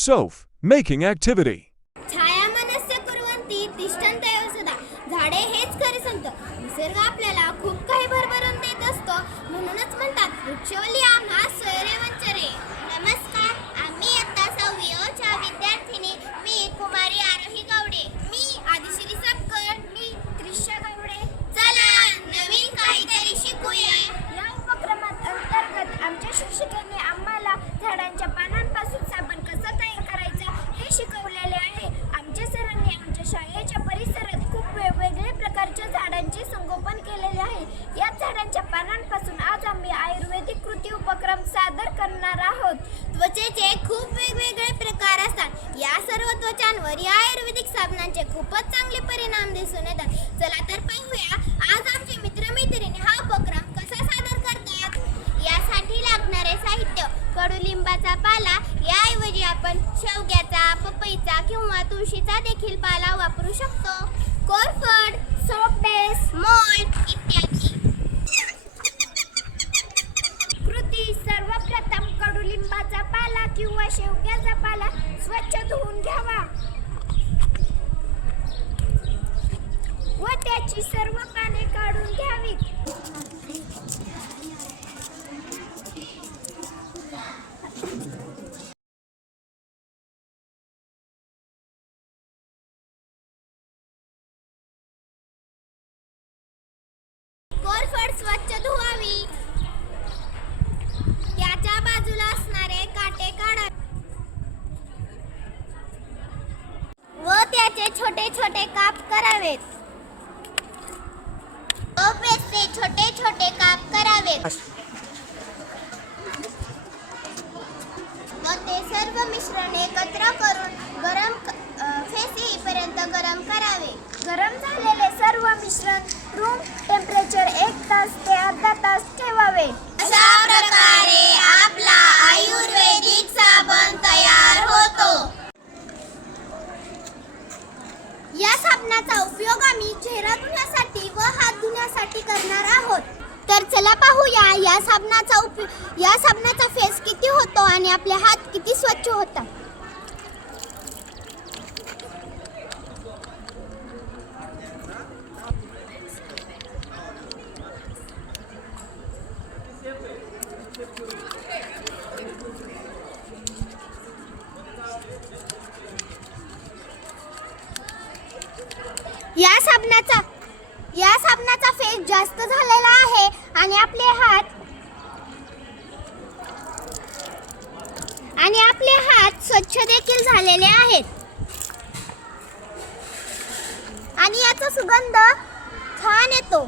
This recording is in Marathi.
Soph, making activity. छाया मनस्य कुर्वंती तिष्ठन्त्येव सदा झाडे हेच खरे संत. निसर्ग आपल्याला खूप काही भरभरून देत असतो. म्हणूनच म्हणतात वृक्षवल्ली आम्हा सोयरे सादर करणार आहोत. त्वचेचे खूप वेगवेगळे प्रकार असतात. या सर्व त्वचांवर या आयुर्वेदिक साबणांचे खूपच चांगले परिणाम दिसून येतात. चला तर पाहूया आज आमचे मित्रमैत्रिणी हा उपक्रम कसा सादर करतात? यासाठी लागणारे साहित्य कडुलिंबाचा पाला याऐवजी आपण शेवग्याचा पपईचा किंवा तुळशीचा देखील पाला वापरू शकतो. कोरफड सोप बेस मोल्ड इत्यादी कृती सर्वप्रथम कडुलिंबाचा पाला किंवा शेवग्याचा पाला स्वच्छ धुवून घ्यावा व त्याची सर्व पाने काढून घ्यावीत कोरफड स्वच्छ धुवावी त्याच्या बाजूला असणारे काटे काढा व त्याचे छोटे छोटे काप करावेत. व पेस्टचे छोटे छोटे काप करावेत. व ते सर्व मिश्रण एकत्र करून गरम क- अ, फेस येईपर्यंत गरम करावे. गरम झालेले सर्व मिश्रण रूम टेम्परेचर एक तास ते अर्धा तास ठेवावे. अशा प्रकारे साबणाचा उपयोग आम्ही चेहरा धुण्यासाठी व हात धुण्यासाठी करणार आहोत. तर चला पाहूया या साबणाचा उपयोग या साबणाचा फेस किती होतो आणि आपले हात किती स्वच्छ होतात? या साबणाचा या साबणाचा फेस जास्त झालेला आहे आणि आपले हात आणि आपले हात स्वच्छ देखील झालेले आहेत. आणि याचा सुगंध छान येतो.